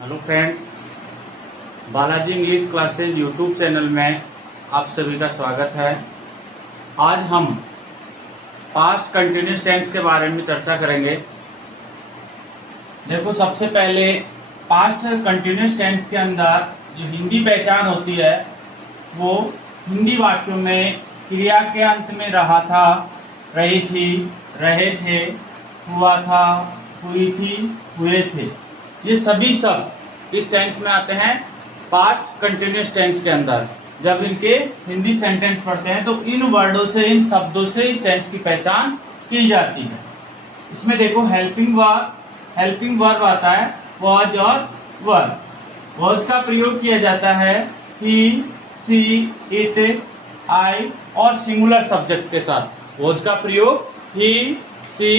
Hello friends, Balaji English classes YouTube channel में आप सभी का स्वागत है। आज हम पास्ट कंटिन्यूस टेंस के बारे में चर्चा करेंगे। देखो, सबसे पहले पास्ट कंटिन्यूस टेंस के अंदर जो हिंदी पहचान होती है वो हिंदी वाक्यों में क्रिया के अंत में रहा था, रही थी, रहे थे, हुआ था, हुई थी, हुए थे, ये सभी सब इस टेंस में आते हैं पास्ट कंटिन्यूस टेंस के अंदर। जब इनके हिंदी सेंटेंस पढ़ते हैं तो इन वर्डों से, इन शब्दों से इस टेंस की पहचान की जाती है। इसमें देखो, हेल्पिंग वर्ब आता है वॉज और वर। वॉज का प्रयोग किया जाता है ही, सी, इट, आई और सिंगुलर सब्जेक्ट के साथ। वॉज का प्रयोग ही, सी,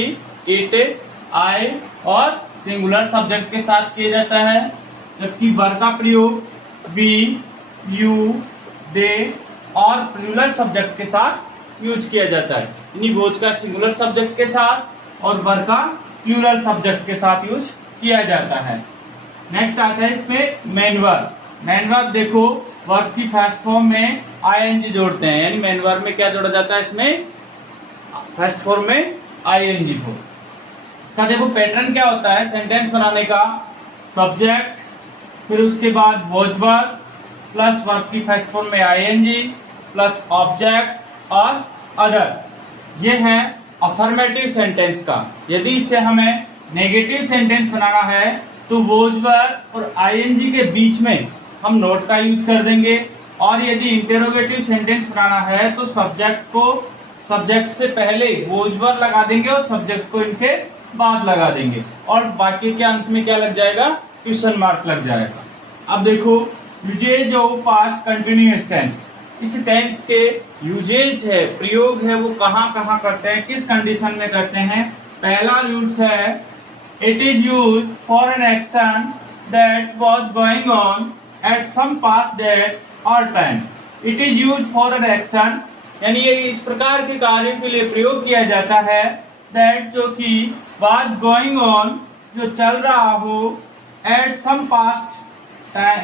इट, आई और सिंगुलर सब्जेक्ट के साथ किया जाता है, जबकि वर का प्रयोग बी, यू, दे और प्लूरल सब्जेक्ट के साथ यूज किया जाता है। यानी वॉज का सिंगुलर सब्जेक्ट के साथ और वर का प्लूरल सब्जेक्ट के साथ यूज किया जाता है। नेक्स्ट आता है इसमें मेन वर्ब। मेन वर्ब देखो, वर्ब की फर्स्ट फॉर्म में आईएनजी जोड़ते हैं, यानी मेन वर्ब में क्या जोड़ा जाता है, इसमें फर्स्ट फॉर्म में आईएनजी हो। इसका देखो पैटर्न क्या होता है सेंटेंस बनाने का। सब्जेक्ट, फिर उसके बाद वॉज वर्ब प्लस वर्ब की फर्स्ट फॉर्म में आईएनजी प्लस ऑब्जेक्ट और अदर। ये है अफर्मेटिव सेंटेंस का। यदि इसे हमें नेगेटिव सेंटेंस बनाना है तो वॉज वर्ब और आईएनजी के बीच में हम नोट का यूज कर देंगे, और यदि इंटेरोगेटिव सेंटेंस बनाना है तो सब्जेक्ट से पहले वॉज वर्ब लगा देंगे और सब्जेक्ट को इनके बाद लगा देंगे, और वाक्य के अंत में क्या लग जाएगा, क्वेश्चन मार्क लग जाएगा। अब देखो, usages of past continuous tense. इस टेंस के यूजेज है, प्रयोग है, वो कहाँ कहाँ करते हैं, किस कंडीशन में करते हैं। पहला रूल्स है, it is use for an action that was going on at some past date और time. It is use for an action, यानी ये इस प्रकार के कार्यों के लिए प्रयोग किया जाता है, दैट जो कि वाज गोइंग ऑन, जो चल रहा हो, एट सम पास्ट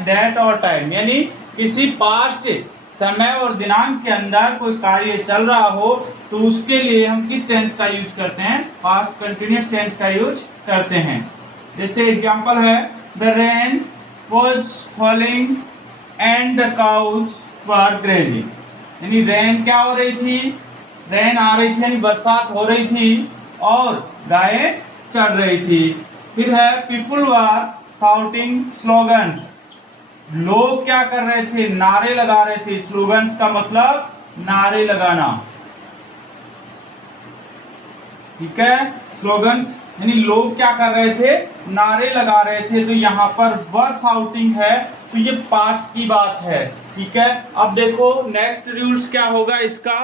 डेट और टाइम, यानी किसी पास्ट समय और दिनांक के अंदर कोई कार्य चल रहा हो तो उसके लिए हम किस टेंस का यूज करते हैं, पास्ट कंटिन्यूअस टेंस का यूज करते हैं। जैसे एग्जांपल है, the rain was falling and the cows were grazing, यानी रेन क्या हो रही थी, रेन आ रही थी यानी बरसात हो रही थी और गायें चल रही थी। फिर है, पीपुल वर शाउटिंग स्लोगन्स, लोग क्या कर रहे थे, नारे लगा रहे थे। स्लोगन्स का मतलब नारे लगाना, ठीक है। स्लोगन्स यानी लोग क्या कर रहे थे, नारे लगा रहे थे। तो यहाँ पर वर शाउटिंग है तो ये पास्ट की बात है, ठीक है। अब देखो नेक्स्ट रूल्स क्या होगा इसका।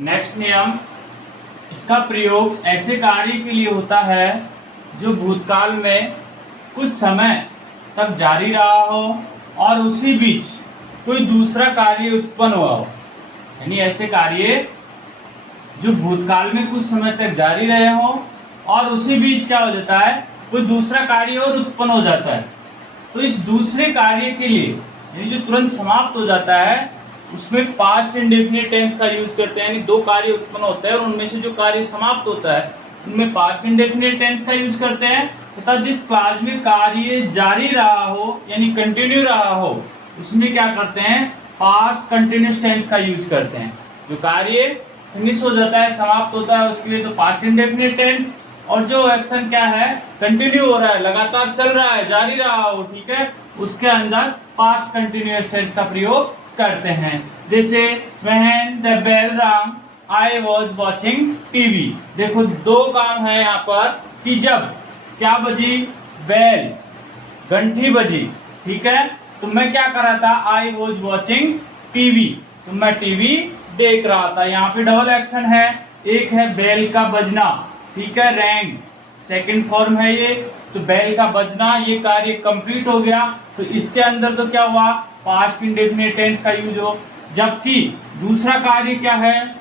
नेक्स्ट नियम, इसका प्रयोग ऐसे कार्य के लिए होता है जो भूतकाल में कुछ समय तक जारी रहा हो और उसी बीच कोई दूसरा कार्य उत्पन्न हुआ हो। यानी ऐसे कार्य जो भूतकाल में कुछ समय तक जारी रहे हो और उसी बीच क्या हो जाता है, कोई दूसरा कार्य और उत्पन्न हो जाता है। तो इस दूसरे कार्य के लिए, यानी जो तुरंत समाप्त हो जाता है, उसमें पास्ट इंडेफिनिट टेंस का यूज करते हैं। यानी दो कार्य उत्पन्न होते हैं और उनमें से जो कार्य समाप्त होता है उनमें पास्ट इंडेफिनिट टेंस का यूज करते हैं, तथा जिस क्लास में कार्य जारी रहा हो यानी कंटिन्यू रहा हो उसमें क्या करते हैं, पास्ट कंटिन्यूअस टेंस का यूज करते हैं। जो कार्य फिनिश हो जाता है, समाप्त होता है, उसके लिए तो पास्ट इंडेफिनिट टेंस, और जो एक्शन क्या है, कंटिन्यू हो रहा है, लगातार चल रहा है, जारी रहा हो, ठीक है, उसके अंदर पास्ट कंटिन्यूअस टेंस का प्रयोग करते हैं। जैसे when the bell rang I was watching TV। देखो दो काम है यहाँ पर कि जब क्या बजी, बेल, घंटी बजी, ठीक है, तो मैं क्या कर रहा था, I was watching TV, तो मैं टीवी देख रहा था। यहाँ पे डबल एक्शन है, एक है बेल का बजना, ठीक है, रैंग सेकंड फॉर्म है ये, तो बेल का बजना, ये कार्य कंप्लीट हो गया। तो इसके अंदर तो क्या हुआ, पास्ट इंडेफिनिट टेंस का यूज हो। जबकि दूसरा कार्य क्या है,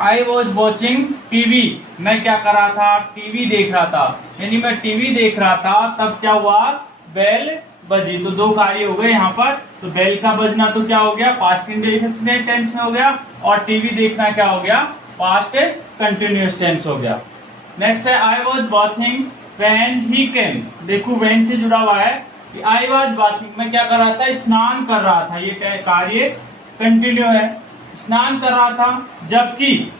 आई वॉज वॉचिंग टीवी, मैं क्या कर रहा था, टीवी देख रहा था, यानी मैं टीवी देख रहा था, तब क्या हुआ, बेल बजी। तो दो कार्य हो गए यहाँ पर। तो बेल का बजना तो क्या हो गया, पास्ट इंडेफिनिट टेंस में हो गया, और टीवी देखना क्या हो गया, पास्ट कंटिन्यूअस टेंस हो गया। नेक्स्ट है I was bathing when he came. देखो व्हेन से जुड़ा हुआ है कि आई वॉज बाथिंग, मैं क्या कर रहा था, स्नान कर रहा था। ये कार्य कंटिन्यू है, स्नान कर रहा था, जबकि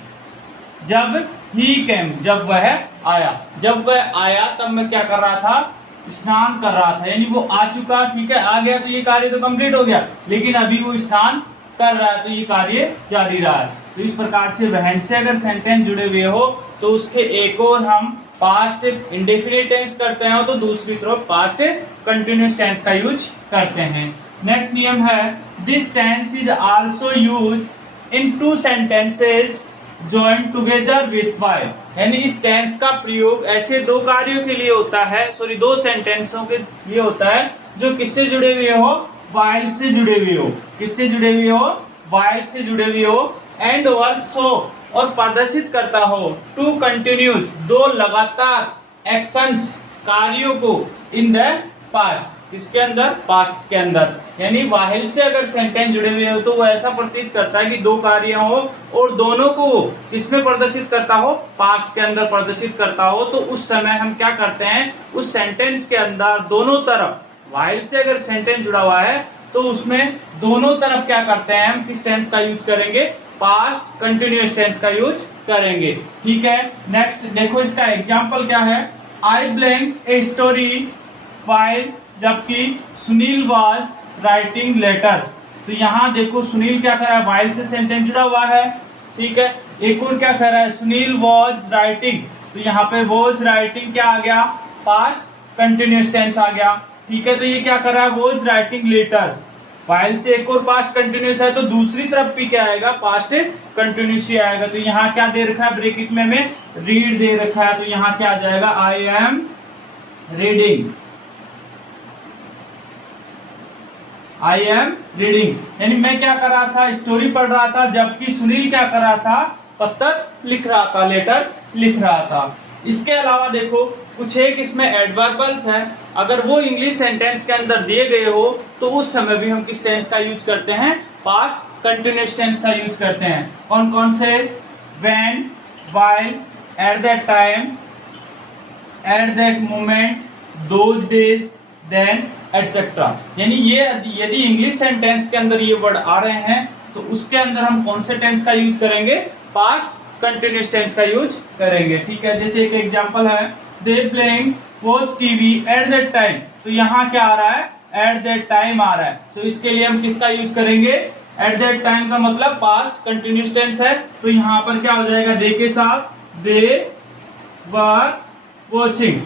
जब ही केम, जब वह आया, जब वह आया तब मैं क्या कर रहा था, स्नान कर रहा था। यानी वो आ चुका, ठीक है, आ गया तो ये कार्य तो कंप्लीट हो गया, लेकिन अभी वो स्नान कर रहा है तो ये कार्य जारी रहा है। तो इस प्रकार से वहन से अगर सेंटेंस जुड़े हुए हो तो उसके एक और हम पास्ट इंडेफिनिट टेंस करते हैं तो दूसरी तरफ पास्ट कंटिन्यूअस टेंस का यूज करते हैं। नेक्स्ट नियम है this tense is also used in two sentences join together with while. यानी इस टेंस का प्रयोग ऐसे दो कार्यों के लिए होता है, सॉरी दो सेंटेंसों के लिए होता है जो किससे जुड़े हुए हो, वाइल से जुड़े हुए हो। किससे जुड़े हुए हो, वाइल से जुड़े हुए हो। एंड वर शो, और प्रदर्शित करता हो, टू कंटिन्यू, दो लगातार एक्शंस, कार्यों को, इन द पास्ट, इसके अंदर, पास्ट के अंदर। यानी वाहिल से अगर सेंटेंस जुड़े हुए हो तो वो ऐसा प्रतीत करता है कि दो कार्य हो और दोनों को किसमें प्रदर्शित करता हो, पास्ट के अंदर प्रदर्शित करता हो। तो उस समय हम क्या करते हैं, उस सेंटेंस के अंदर दोनों तरफ, वाहिल से अगर सेंटेंस जुड़ा हुआ है तो उसमें दोनों तरफ क्या करते हैं, हम किस टेंस का यूज करेंगे, पास्ट कंटिन्यूअस टेंस का यूज करेंगे। ठीक है, नेक्स्ट देखो इसका एग्जाम्पल क्या है। आई ब्लैंक ए स्टोरी वाइल, जबकि सुनील वाज राइटिंग लेटर्स। तो यहाँ देखो सुनील क्या कर रहा है, वाइल से सेंटेंस जुड़ा हुआ है, ठीक है। एक और क्या कर रहा है, सुनील वाज राइटिंग, तो यहाँ पे वाज राइटिंग क्या आ गया, पास्ट कंटिन्यूअस टेंस आ गया, ठीक है। तो ये क्या कर रहा है, वाज राइटिंग लेटर्स, वाइल से एक और पास्ट कंटिन्यूअस है तो दूसरी तरफ भी क्या आएगा, पास्ट कंटिन्यूअस ही आएगा। तो यहाँ क्या दे रखा है ब्रैकेट में रीड दे रखा है, तो यहाँ क्या आ जाएगा, I am reading, I am reading. यानी मैं क्या कर रहा था, स्टोरी पढ़ रहा था, जबकि सुनील क्या कर रहा था, पत्र लिख रहा था, लेटर्स लिख रहा था। इसके अलावा देखो कुछ एक इसमें एडवर्बल्स है, अगर वो इंग्लिश सेंटेंस के अंदर दिए गए हो तो उस समय भी हम किस टेंस का यूज करते हैं, पास्ट कंटिन्यूअस टेंस का यूज करते हैं। कौन कौन से, when, while, at that time, at that moment, those days, then, etcetera. यानी ये यदि इंग्लिश सेंटेंस के अंदर ये वर्ड आ रहे हैं तो उसके अंदर हम कौन से टेंस का यूज करेंगे, पास्ट कंटिन्यूअस टेंस का यूज करेंगे, ठीक है। जैसे एक एग्जांपल है, they playing watch TV at that time, तो यहाँ क्या आ रहा है, एट दैट टाइम आ रहा है, तो इसके लिए हम किसका यूज करेंगे, एट दैट टाइम का मतलब पास्ट कंटिन्यूअस टेंस है, तो यहाँ पर क्या हो जाएगा, दे के साथ दे वर वॉचिंग।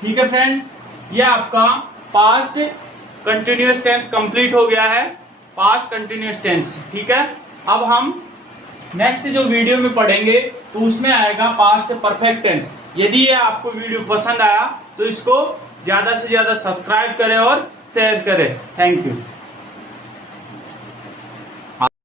ठीक है फ्रेंड्स, ये आपका पास्ट कंटिन्यूअस टेंस कंप्लीट हो गया है, पास्ट कंटिन्यूअस टेंस, ठीक है। अब हम नेक्स्ट जो वीडियो में पढ़ेंगे तो उसमें आएगा पास्ट परफेक्ट टेंस। यदि ये आपको वीडियो पसंद आया तो इसको ज्यादा से ज्यादा सब्सक्राइब करें और शेयर करें। Thank you.